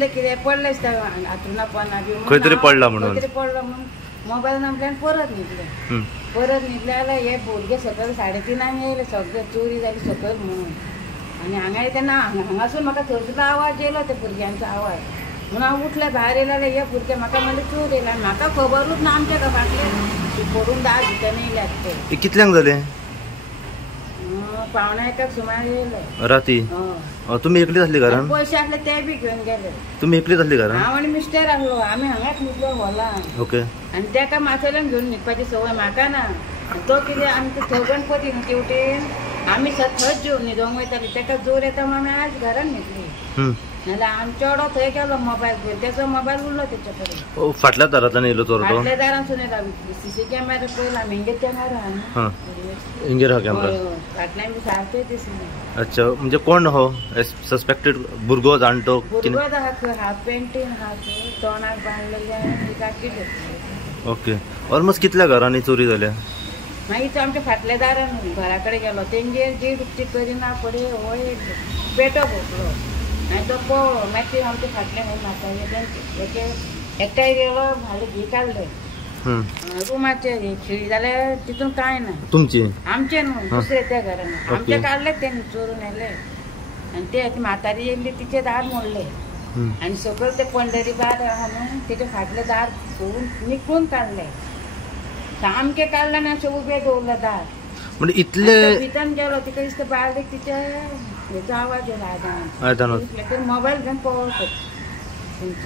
दिसले कितें पडलेच त्या हातून पण खंय तरी पडला म्हणून मोबाईल नंबल्यान परत न्हिदले जाल्यार हे भुरगे सकयल 3:30 येयले सगळे चोरी जाली सकयल म्हणून आनी हांगा तेन्ना हांगासून म्हाका थंयसुद्दां आवाज येयलो त्या भुरग्यांचो आवाज म्हणून हांव उठले भायर येयले हे भुरगे म्हाका म्हणले चोर येयला म्हाका खबरूच ना आमच्या फाटले पडून 10 भितर येयल्यात ते कितल्यांक जाले 1:15 सुमार येयले राती तुम्ही एकलीच आसली घरान पैसे आसले ते बी घेवन गेले तुम्ही एकलीच आसली घरान हांव आनी मिस्टर आसलो आमी हांगाच न्हिदलो हॉलान ओके आनी तेका माथेल्यान घेवन न्हिदपाची संवय म्हाका ना तो कितें आमकां थंय गणपती न्ही तेवटेन आमी थंयच जेवन न्हिदोंक वयताली तेका जोर येता म्हणून आमी आज घरान न्हिदली नाल्यार आमचो चेडो थंय गेलो मोबायल घेवन त्याचो मोबायल उरलो तेचे कडेन फाटल्या दारांतल्यान येयलो चोर तो फाटल्या दारांसून येता सीसी कॅमेरा पयला आमी कॅमेरा आहा इंगेर हा कॅमेरा फाटल्यान बी सारकें दिसले अच्छा म्हणजे कोण हो सस्पेक्टेड भुरगो जाणटो भुरगो आहा हाफ पेंटीन आहा तोंडाक बांदलेले काकी घेतले ओके ऑलमोस्ट कितल्या घरांनी चोरी जाल्या मागीर तो आमच्या फाटल्या दारान घरा कडेन गेलो तेंगेर जी दुखती करिना पडे हो पेटो भोगलो आनी तो पळो मागीर ते आमच्या फाटल्यान म्हाका एकठांय गेलो भाले घी काडले रुमाचे खिळी जाल्यार तितून कांय ना तुमची आमचे न्हू दुसरे त्या घरान आमचे काडले तेणी चोरून येले आनी ते म्हातारी येयल्ली तिचे दार मोडले आनी सकयल ते पंढरी दार आहा न्हू तेचे फाटले दार सोडून निकळून काडले सामके काडले आनी अशें उबे दवरले दार म्हणजे इतले भितर गेलो तिका दिसता बायलेक तिचे हेचो आवाज येयलो आयदनान मोबायल घेवन पळोवप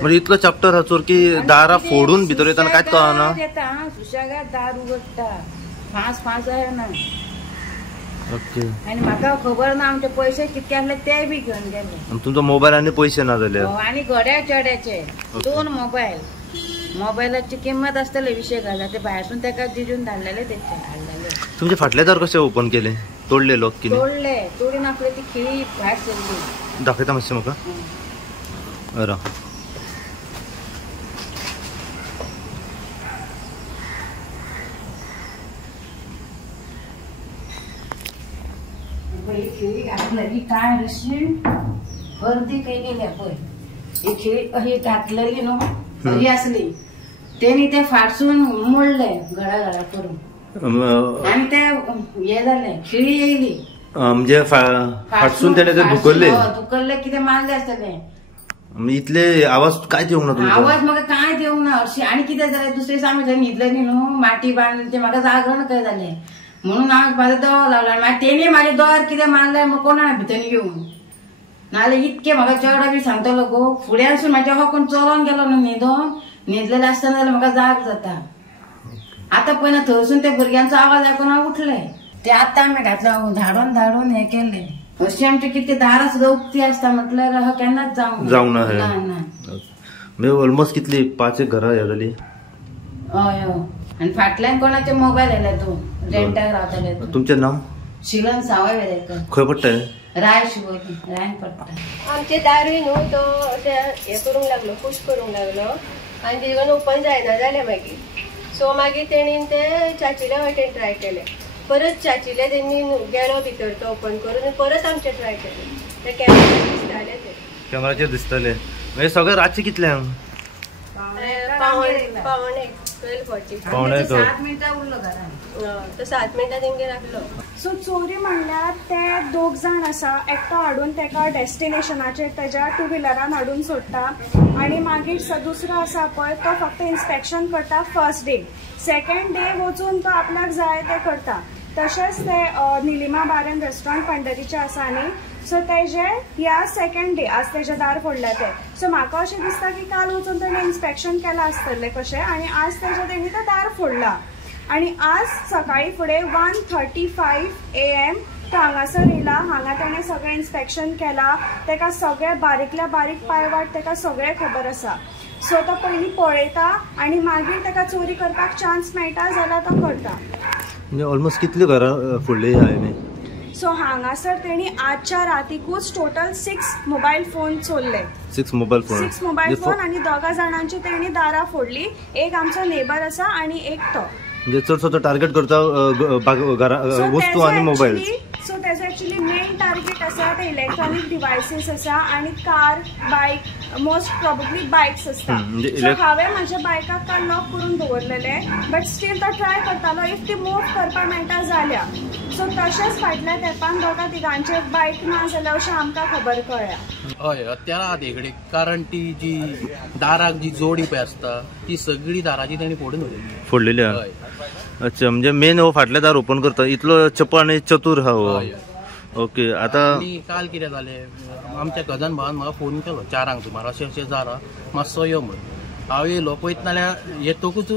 म्हणजे इतलो चॅप्टर हा चोर की दारा फोडून भितर येताना कांयच कळना येता सुशेगाद दार उगडटा फास जायना ओके आनी म्हाका खबर ना आमचे पयशे कितके आसले ते बी घेवन गेले तुमचो मोबायल आनी पयशे ना जाले आनी घड्याळ चेड्याचे 2 मोबायलाची किंमत आसतले 20,000 ते भायरसून तेका दिजून धाडलेले तेचे हाडलेले तुमचे फाटले दार कशे ओपन केले तोडले लोक कितें तोडले तोडी नासले ती खिळी भायर सरली दाखयता मातशें म्हाका अरे खिळी घातलेली काय रशी गर्दी केलेली पळय ही खिळी अशी घातलेली न्हू ही आसली तेणी ते फाटसून मोडले घडा करून आनी ते हे जाले खिळी येयली म्हणजे फाटसून तेणे ते धुकल्ले कितें मारले आसतले इतले आवाज काय येवंक ना तुमकां आवाज म्हाका काय येवंक ना हरशी आनी कितें जालें दुसरे दिसा आमी थंय न्हिदले न्ही न्हू माटी बांदली ते म्हाका जागरण कशें जालें म्हणून हांव म्हाजो दोळो लावला मागीर तेणी म्हाजे दोर कितें मारलें म्हाका कोणा भितर घेवन नाल्यार इतके म्हाका चेडो बी सांगतलो गो फुड्यानसून म्हाजे हो कोण चलोन गेलो न्हू न्हिदलेले आसतना जाल्यार म्हाका जाग जाता आतां पयना थंयसून ते भुरग्यांचो आवाज आयकून हांव उठले ते आतां आमी घातलो धाडून हे केले अशी आमची कितें दारां सुद्दां उक्ती आसता म्हटल्यार हांव केन्नाच जावंक ना ऑलमोस्ट कितली 5 घरां हे जाली हय आनी फाटल्यान कोणाचे मोबायल येयले तूं रेंटाक रावतले तुमचें नांव शिलन सावय वेरेकर खंय पडटा राय शिवोली रायन पडटा आमचे दारूय न्हू तो हे करूंक लागलो पुश करूंक लागलो आनी तितून ओपन जायना जालें मागीर सो मागीर तेणीन ते चाचिल्या वाटेन ट्राय केले परत चाचिले तेणी गेलो भितर तो ओपन करून परत आमचे ट्राय केले ते कॅमेराचेर दिसताले ते कॅमेराचेर दिसताले मागीर सगळे रातचे कितल्यांक पावणे 12:40 7 मिनटां उरलो घरान तो 7 मिनटां तेंगे रावलो सो चोरी म्हणल्यार ते 2 जाण आसा एकटो हाडून तेका डेस्टिनेशनाचेर तेज्या 2 व्हिलरान हाडून सोडटा आनी मागीर दुसरो आसा पळय तो फक्त इन्स्पेक्शन करता फर्स्ट डे सेकंड डे वचून तो आपल्याक जाय ते करता तशेंच ते निलिमा बार एंड रेस्टॉरंट पंढरीचे आसा न्ही सो तेजे ह्या सेकंड डे आज तेजे दार फोडले ते सो म्हाका अशें दिसता की काल वचून तेणें इन्स्पेक्शन केलां आसतलें कशें आनी आज तेजे तेणी ते दार फोडला आनी आज सकाळी फुडें 1:35 AM तो हांगासर येयला हांगा तेणें सगळें इन्स्पेक्शन केलां तेका सगळे बारीकल्या बारीक पायवाट तेका सगळें खबर आसा सो तो पयलीं पळयता आनी मागीर तेका चोरी करपाक चान्स मेळटा जाल्यार तो करता म्हणजे ऑलमोस्ट कितली घरां फोडली हांवें सो हांगासर तेणी आजच्या रातीकूच टोटल 6 मोबायल फोन चोरले 6 मोबायल फोन आनी 2 जाणांची तेणी दारां फोडली एक आमचो नेबर आसा आनी एक तो म्हणजे चडसो तो टार्गेट करता वस्तू आनी मोबायल सो तेजो एक्चुअली मेन टार्गेट मागीर आसा ते इलेक्ट्रॉनिक डिवायसीस आसा आनी कार बायक मोस्ट प्रॉबेबली बायक्स आसता. सो हांवें म्हाज्या बायकाक काल लॉक करून दवरलेले बट स्टील तो ट्राय करतालो इफ ती मूव करपाक मेळटा जाल्यार. सो तशेंच फाटल्या तेंपान दोगा तिगांचे बायक ना जाल्यार अशें आमकां खबर कळ्ळ्या. हय हत्यारा हाती कडेन कारण ती जी दाराक जी जोडी पळय आसता ती सगळी दाराची तेणी फोडलेली. हय. अच्छा, म्हणजे मेन हो फाटले दार ओपन करता इतलो चपळ आणि चतुर हा हो. ओके. आता काल कितें जालें, आमच्या कजन भावान म्हाका फोन केलो 4 सुमार अशें अशें जाला मातसो यो म्हणून. हांव येयलो पळयत नाल्यार येतकूच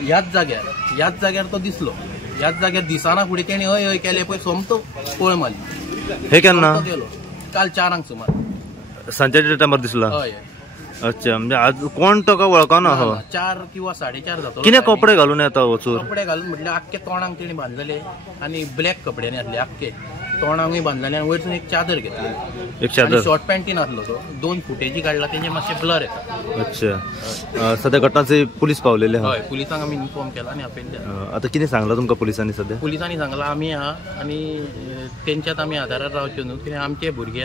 ह्याच जाग्यार तो दिसलो. ह्याच जाग्यार दिसाना फुडें तेणी हय हय केलें पळय सोमतो पळ मारली. हे केन्ना गेलो काल 4 सुमार सांजेच्या टायमार दिसला. हय. अच्छा, म्हणजे आज कोण तो वळखना हो. 4 किंवा 4:30 जातो. कितें कपडे घालून येता हो चोर? कपडे घालून म्हटल्यार आख्खे तोंडाक तेणी बांदलेले आनी ब्लॅक कपड्यांनी आसले आख्खे तोंडाकूय बांदलेले आनी वयरसून एक चादर घेतली. एक चादर शॉर्ट पॅन्टीन आसलो तो. 2 फुटेजी काडला तेजे मातशे ब्लर येता. अच्छा. सध्या घटनाचे पुलीस पावलेले हा. हय, पुलिसांक आमी इन्फॉर्म केला आनी आपयले. आता कितें सांगला तुमकां पुलिसांनी सध्या? पुलिसांनी सांगला आमी आहा आनी तेंच्यात आमी आदारार रावच्यो न्हू कित्याक आमचे भुरगे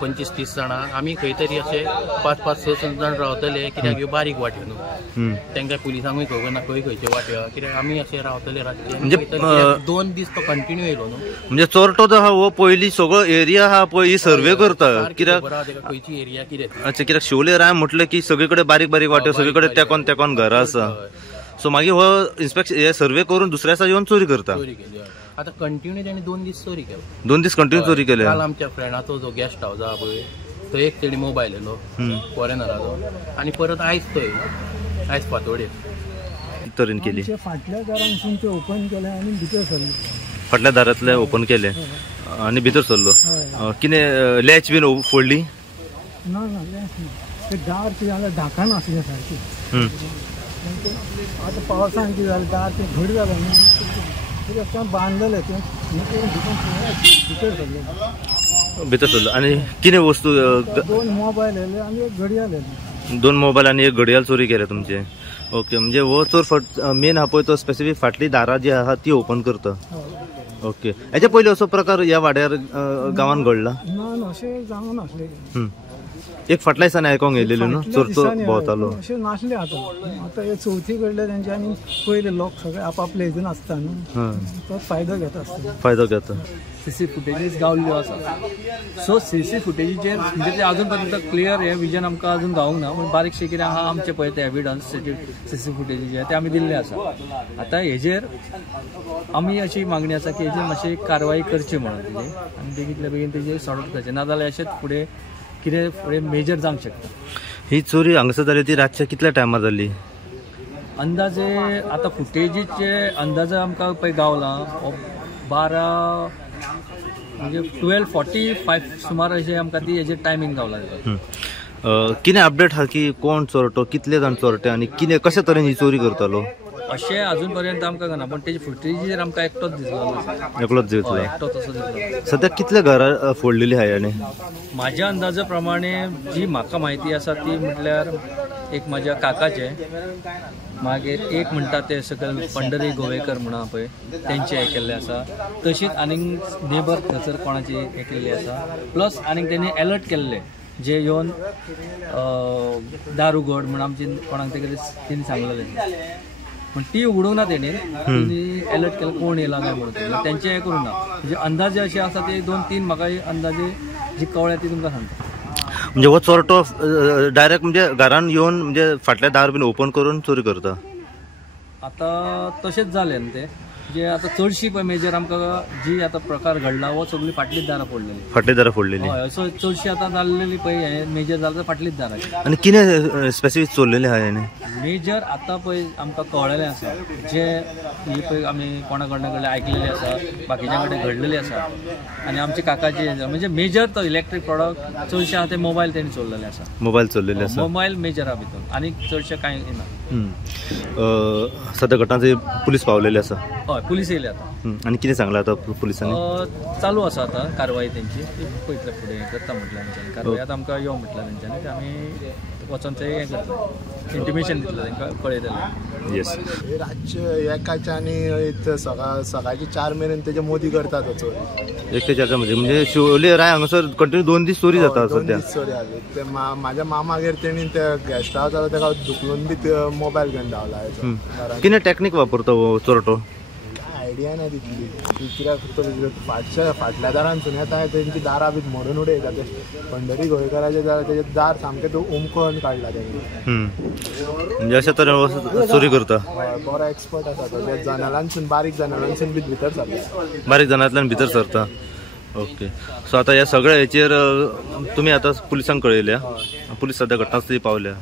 25-30 जाणां आमी खंय तरी अशे 5-6 जाण रावतले कित्याक ह्यो बारीक वाट्यो न्हू. तेंकां पुलिसांकूय खबर ना खंयच्यो वाट्यो कित्याक आमी अशे रावतले रातचे. म्हणजे 2 दीस तो कंटिन्यू येयलो न्हू. म्हणजे चोरटो जो हा हो पयली सगळो एरिया हा पळय सर्वे करता कित्याक खंयची एरिया कितें. अच्छा, कित्याक शिवलेर हांवें म्हटलें की सगळीकडे बारीक बारीक वाट्यो सगळीकडे तेकोन घरां आसा. सो मागीर हो इन्स्पेक्शन हे सर्वे करून दुसऱ्या दिसा येवन चोरी करता. आता कंटिन्यू तेणी 2 दीस चोरी केलो. 2 दीस कंटिन्यू चोरी केल्या. काल आमच्या फ्रेंडाचो जो गेस्ट हाऊस आहा पळय थंय एक तेणी मोबायल येयलो फॉरेनराचो आनी परत आयज फातोडे तरेन केली. फाटल्या दारांसून ते ओपन केले आनी भितर सरले. फाटल्या दारांतले ओपन केले आनी भितर सरलो. कितें लॅच बीन फोडली? ना लॅच ना. ते दार कितें जाल्यार धाकान आसलें सारकें. आतां पावसान कितें जालें दार ते घड जालें न्ही कित्याक तें बांदलेलें तें भितर सरलो. आनी कितें वस्तू? 2 मोबायल येयले आनी एक घडयाळ येयली. 2 मोबायल आनी एक घडयाळ चोरी केले तुमचे. ओके. म्हणजे हो चोर मेन हा पळय तो स्पेसिफीक फाटली दारां जी आहा ती ओपन करता. ओके. हेच्या पयलीं असो प्रकार ह्या वाड्यार गांवांत घडला? ना अशें जावंक नासलें. एक फाटल्या दिसांनी आयकोंक येयलेलो न्हू चोर भोंवतालो. अशें नासलें. आतां हे चवथी कडले तेंच्यांनी पयले लोक सगळे आपापले हितून आसता न्हू तो फायदो घेता. सीसी फुटेजीस गावल्ल्यो आसा. सो सीसी फुटेजीचेर म्हणजे ते अजून पर्यंत क्लियर हे विजन आमकां अजून गावूंक ना. पूण बारीकशे कितें आहा आमचे पळय ते एविडन्स सीसी फुटेजीचे ते आमी दिल्ले आसा. आतां हेजेर आमी अशी मागणी आसा की हेजेर मातशी कारवाई करची म्हणून तेजेर आनी बेगींतल्या बेगीन तेजेर सॉर्ट करचें नाजाल्यार अशेंच फुडें कितें फुडें मेजर जावंक शकता. ही चोरी हांगसर जाली ती रातच्या कितल्या टायमार जाली? अंदाजे आतां फुटेजीचे अंदाजे आमकां पळय गावला 12 म्हणजे 12:45 सुमार अशें आमकां ती हेजेर टायमींग गावला. कितें अपडेट हा की कोण चोरटो कितले जाण चोरटे आनी कितें कशे तरेन ही चोरी करतालो? अशें अजून पर्यंत आमकां कळना पूण तेजी फुटेजीचेर आमकां एकटोच दिसलो. एकलोच दिसलो. एकटो तसो दिसलो. सध्या कितले घरां फोडलेली हाय? आनी म्हाज्या अंदाजा प्रमाणे जी म्हाका म्हायती आसा ती म्हटल्यार एक म्हाज्या काकाचे मागीर एक म्हणटा ते सकयल पंढरी गोवेकर म्हणा पळय तेंचे हे केल्ले आसा. तशीच आनीक नेबर थंयसर कोणाची हे केल्ली आसा. प्लस आनीक तेणी अलर्ट केल्ले जे येवन दारू उगड म्हणून आमची कोणाक तेणी सांगलेलें पण ती उगडूंक ना तेणी अलर्ट केलं कोण येयला काय म्हणून तेंचे हे करूंक ना. म्हणजे अंदाजे अशे आसा ते 2-3 म्हाका अंदाजे जी कळ्ळ्या ती तुमकां सांगता. म्हणजे हो चोरटो डायरेक्ट म्हणजे घरान येवन म्हणजे फाटल्या दार बीन ओपन करून चोरी करता? आता तशेंच जालें न्ही ते जे आता चडशी पळय मेजर आमकां जी आता प्रकार घडला वो सगळी फाटलीच दारां फोडलेली. फाटली दारां फोडलेली. हय असो चडशी आता जाल्लेली पळय हे मेजर जाल्यार फाटलीच दारां. आनी कितें स्पेसिफीक चोरलेले आहा हेणे? मेजर आता पळय आमकां कळलेलें आसा जे ही पळय आमी कोणा कडले आयकलेले आसा बाकीच्या कडेन घडलेले आसा आनी आमचे काकाचे म्हणजे मेजर तो इलेक्ट्रीक प्रॉडक्ट चडशे आहा ते मोबायल तेणी चोरलेले आसा. मोबायल चोरलेले आसा. मोबायल मेजर आहा भितर आनी चडशे कांय ना. सध्या घटनाचे पुलीस पावलेले आसा? हय पुलीस येयले आता. आनी कितें सांगला आता पुलिसांनी? चालू आसा आता कारवाई तेंची पळयतले फुडें करता म्हटल्यार तेंच्यांनी कारवाई. आतां आमकां यो म्हटल्यार तेंच्यांनी आमी वचून ते हें करता इंटिमेशन दितले तांकां कळयतले. येस. रातचे एकाच्या आनी सकाळची 4 मेरेन तेजे मोदी करतात चोरी. 1 ते 4 म्हणजे शिवोले राय हांगासर कंटिन्यू 2 दीस चोरी जाता सध्या. चोरी जाली. ते म्हाज्या मामागेर तेणी ते गेस्ट हावस जालो तेका दुखलून बी मोबायल घेवन धांवला. कितें टॅक्नीक वापरता हो चोरटो? आयडिया ना तितली. कित्याक फाटल्या दारांसून येता तेंची दारां बी मोडून उडयता. ते पंढरी गोंयकाराचे जाल्यार तेजे दार सामके उमकोन काडला तेणी. म्हणजे अशा तरेन चोरी करता. बरो एक्सपर्ट आसा तो. ते जनालांसून बारीक जनालांसून बी भितर सरता. बारीक जनांतल्यान भितर सरता. ओके. सो आता ह्या सगळ्या हेचेर तुम्ही आता पुलिसांक कळयल्या. पुलीस सध्या घटनास्थळी पावल्या.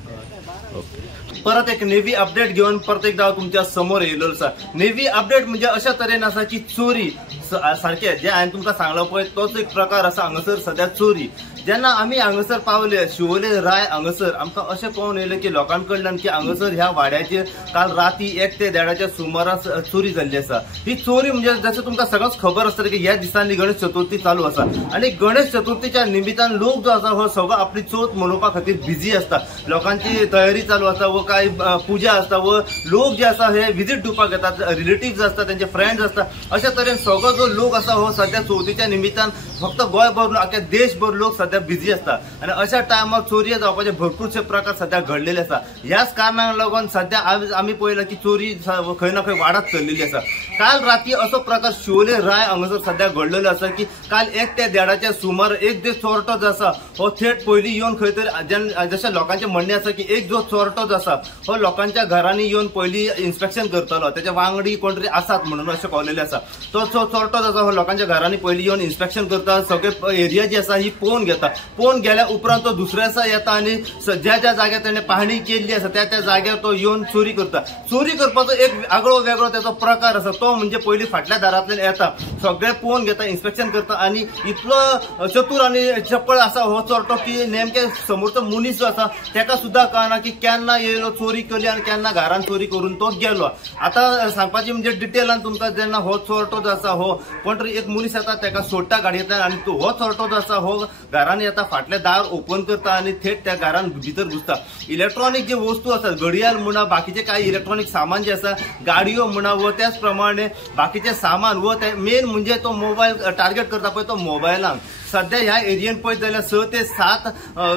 ओके. परत एक नेव्ही अपडेट घेऊन परत एकदा तुमच्या समोर येयलो आसा. नेव्ही अपडेट म्हणजे अशा तरेन आसा की चोरी सारखे जे हांवें तुमकां सांगलो पळय तोच एक प्रकार आसा हांगासर सध्या चोरी. जेन्ना आमी हांगासर पावले शिवोले राय हांगासर आमकां अशें पळोवन येयलें की लोकां कडल्यान की हांगासर ह्या वाड्याचेर काल राती 1 ते 1:30च्या सुमारास चोरी जाल्ली आसा. ही चोरी म्हणजे जशें तुमकां सगळ्यांच खबर आसतलें की ह्या दिसांनी गणेश चतुर्थी चालू आसा आनी गणेश चतुर्थीच्या निमित्तान लोक जो आसा हो सगळो आपली चवथ मनोवपा खातीर बिजी आसता. लोकांची तयारी चालू आसता व काय पुजा आसता व लोक जे आसा हे विजीट दिवपाक येतात. रिलेटिव्स आसता त्यांचे फ्रेंड्स आसता. अशा तरेन सगळो जो लोक आसा हो सध्या चवथीच्या निमित्तान फक्त गोंयभर आख्या देशभर लोक सध्या बिजी असता आणि अशा टायमार चोरी जावपाचे भरपूरशे प्रकार सध्या घडलेले आसा. ह्याच कारणाक लागून सध्या आमी पळयला की चोरी खंय ना खंय वाडत चल्लेली आसा. काल राती असो प्रकार शिवोले राय हांगासर सध्या घडलेलो आसा की काल 1 ते 1:30च्या सुमार एक जो चोरटो जो आसा हो थेट पयली येवन खंय तरी जशें लोकांचे म्हणणे आसा की एक जो चोरटो जो आसा हो लोकांच्या घरांनी येवन पयली इन्स्पेक्शन करतलो. त्याच्या वांगडी कोण तरी आसात म्हणून अशें कळलेलें आसा. तो चोरटो जो आसा हो लोकांच्या घरांनी पयली येवन इन्स्पेक्शन करता. सगळे एरिया जी आसा ही पळोवन घेता. पळोवन गेल्या उपरांत तो दुसऱ्या दिसा येता आणि ज्या ज्या जाग्यार ताणें पाहणी केल्ली आसा त्या त्या जाग्यार तो येवन चोरी करता. चोरी करपाचो एक आगळो वेगळो त्याचो प्रकार आसा. तो म्हणजे पयली फाटल्या दारांतल्यान येता सगळे पळोवन घेता इन्स्पेक्शन करता आणि इतलो चतुर आणि चपळ आसा हो चोरटो की नेमके समोरचो मनीस जो आसा तेका सुद्धा कळना की केन्ना येयलो चोरी केली आणि केन्ना घरान चोरी करून तो गेलो. आता सांगपाची म्हणजे डिटेलान तुमकां जेन्ना हो चोरटो जो आसा हो कोण तरी एक मनीस येता तेका सोडटा गाडयेंतल्यान आणि तो हो चोरटो जो आसा हो घरान येता फाटले दार ओपन करता आणि थेट त्या घरान भितर घुसता. इलेक्ट्रॉनिक जे वस्तू आसात घडियाळ म्हणा बाकीचे काही इलेक्ट्रॉनिक सामान जे आसा गाडयो म्हणा व त्याच प्रमाणे बाकीचे सामान व मेन म्हणजे तो मोबाईल टार्गेट करता पळय तो मोबायलांक. सध्या ह्या एरियेन पळयत जाल्यार 6 ते 7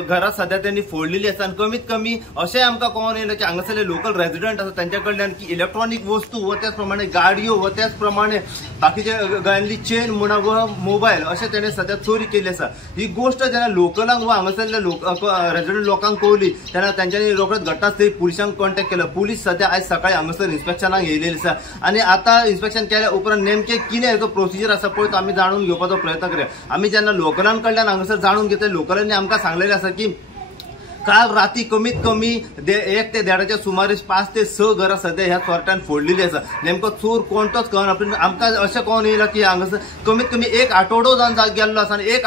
घरां सध्या त्यांनी फोडलेली आसा आणि कमीत कमी अशें आमकां कळोन येयलें की हांगासरले लोकल रेजिडेंट आसा त्यांच्या कडल्यान की इलेक्ट्रॉनिक वस्तू व त्याच प्रमाणे गाडयो व त्याच प्रमाणे बाकीचे गळ्यांतली चेन म्हणा व मोबायल अशें तेणें सध्या चोरी केली आसा. ही गोष्ट जेन्ना लोकलांक व हांगासरल्या रेजिडेंट लोकांक कळली तेन्ना तांच्यांनी रोखडेच घटनास्थळी पुलिसांक कॉन्टॅक्ट केलो. पुलीस सध्या आयज सकाळी हांगासर इन्स्पेक्शनाक येयलेली आसा आणि आता इन्स्पेक्शन केल्या उपरांत नेमके कितें हेचो प्रोसिजर आसा पळय तो आमी जाणून घेवपाचो प्रयत्न करूया. आमी जेन्ना लोकलांकडल्यान हांगासर जाणून घेतले लोकलांनी आमकां सांगलेलें आसा की काल राती कमीत कमी 1 ते 1:30च्या सुमारे 5 ते 6 घरां सध्या ह्या चोरट्यान फोडलेली आसा. नेमको चोर कोणतोच कळना. पण आमकां अशें कळोन येयलां की हांगासर कमीत कमी 1 आठवडो जावन गेल्लो आसा आणि 1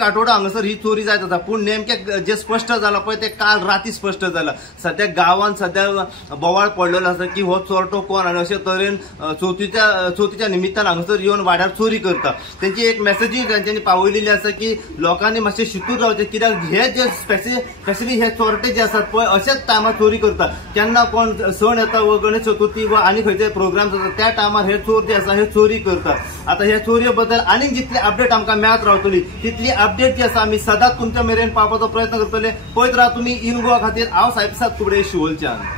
आठवडो हांगासर ही चोरी जायत आसा. पूण नेमके जे स्पश्ट जालां पळय ते काल राती स्पश्ट जालां. सध्या गांवांत सध्या बोवाळ पडलेलो आसा की हो चोरटो कोण आनी अशे तरेन चवथीच्या निमित्तान हांगासर येवन वाड्यार चोरी करता. तेंची एक मेसेजूय तांच्यांनी पावयलेली आसा की लोकांनी मातशें शितूर रावचें कित्याक हे जे स्पेशली हे चोरटे जे आसात पळय अशाच टायमार चोरी करतात. केन्ना कोण सण येता व गणेश चतुर्थी व आनी खंयचे प्रोग्राम जाता त्या टायमार हे चोर जे आसा हे चोरी करतात. आता ह्या चोरी बद्दल आनीक जितली अपडेट आमकां मेळत रावतली तितली अपडेट जी आसा आमी सदांच तुमच्या मेरेन पावपाचो प्रयत्न करतले. पळयत राहा तुमी इन गोवा खातीर हांव साहेब कुबडे शिवोलच्यान.